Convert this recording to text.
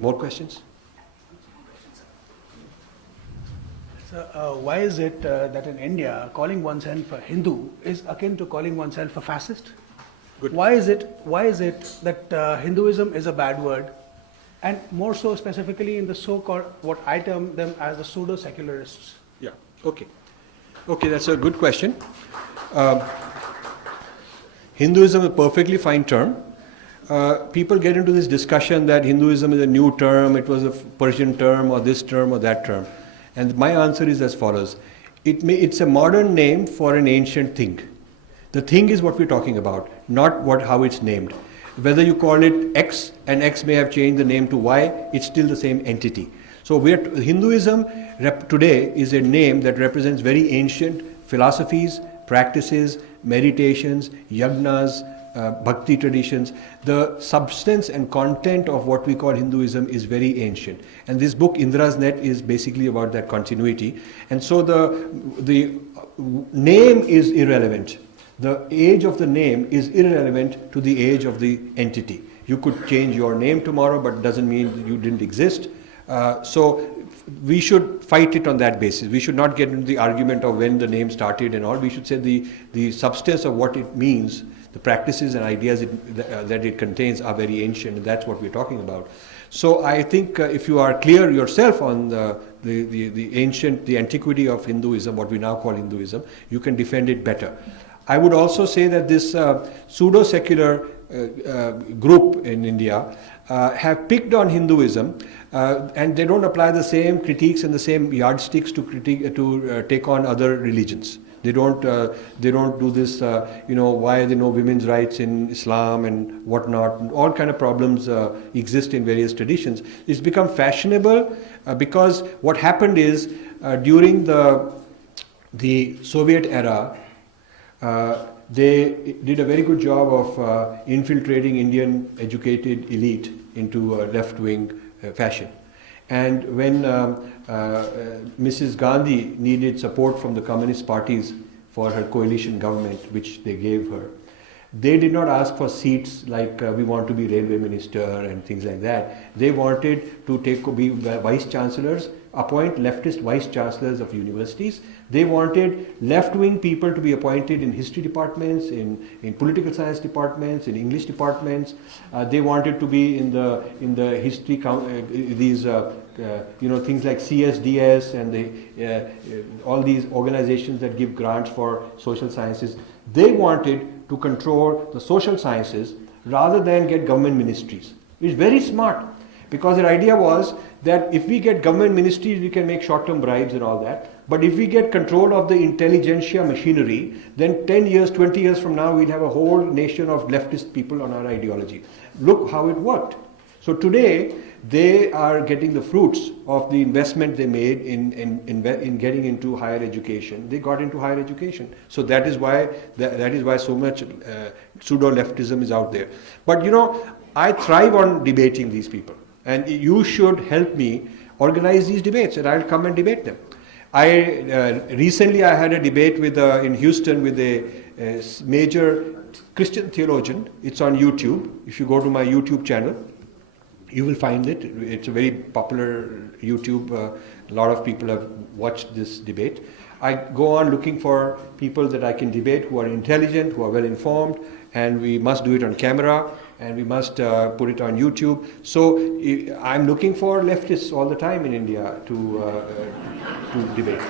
More questions? So, why is it that in India, calling oneself a Hindu is akin to calling oneself a fascist? Good. Why is it that Hinduism is a bad word, and more so specifically in the so-called, what I term them as the pseudo-secularists? Yeah, okay. Okay, that's a good question. Hinduism is a perfectly fine term. People get into this discussion that Hinduism is a new term, it was a Persian term or this term or that term. And my answer is as follows. It's a modern name for an ancient thing. The thing is what we're talking about, not how it's named. Whether you call it X and X may have changed the name to Y, it's still the same entity. So Hinduism today is a name that represents very ancient philosophies, practices, meditations, yagnas, bhakti traditions. The substance and content of what we call Hinduism is very ancient. And this book, Indra's Net, is basically about that continuity. And so the name is irrelevant. The age of the name is irrelevant to the age of the entity. You could change your name tomorrow, but doesn't mean you didn't exist. So we should fight it on that basis. We should not get into the argument of when the name started and all. We should say the substance of what it means, the practices and ideas that it contains are very ancient, and that's what we're talking about. So I think if you are clear yourself on the antiquity of Hinduism, what we now call Hinduism, you can defend it better. I would also say that this pseudo-secular group in India have picked on Hinduism, and they don't apply the same critiques and the same yardsticks to take on other religions. They don't do this, why there are no women's rights in Islam and whatnot. All kind of problems exist in various traditions. It's become fashionable because what happened is during the Soviet era, they did a very good job of infiltrating Indian educated elite into a left-wing fashion. And when Mrs. Gandhi needed support from the communist parties for her coalition government, which they gave her, they did not ask for seats like we want to be railway minister and things like that. They wanted to be vice chancellors, appoint leftist vice chancellors of universities. They wanted left-wing people to be appointed in history departments, in political science departments, in English departments. They wanted to be in the history things like CSDS and all these organizations that give grants for social sciences. They wanted to control the social sciences rather than get government ministries. It's very smart, because their idea was that if we get government ministries, we can make short-term bribes and all that. But if we get control of the intelligentsia machinery, then 10 years, 20 years from now, we'll have a whole nation of leftist people on our ideology. Look how it worked. So today, they are getting the fruits of the investment they made in getting into higher education. They got into higher education. So that is why so much pseudo-leftism is out there. But I thrive on debating these people. And you should help me organize these debates, and I'll come and debate them. Recently I had a debate in Houston with a major Christian theologian. It's on YouTube. If you go to my YouTube channel, you will find it. It's a very popular YouTube. A lot of people have watched this debate. I go on looking for people that I can debate who are intelligent, who are well informed, and we must do it on camera, and we must put it on YouTube. So I'm looking for leftists all the time in India to debate.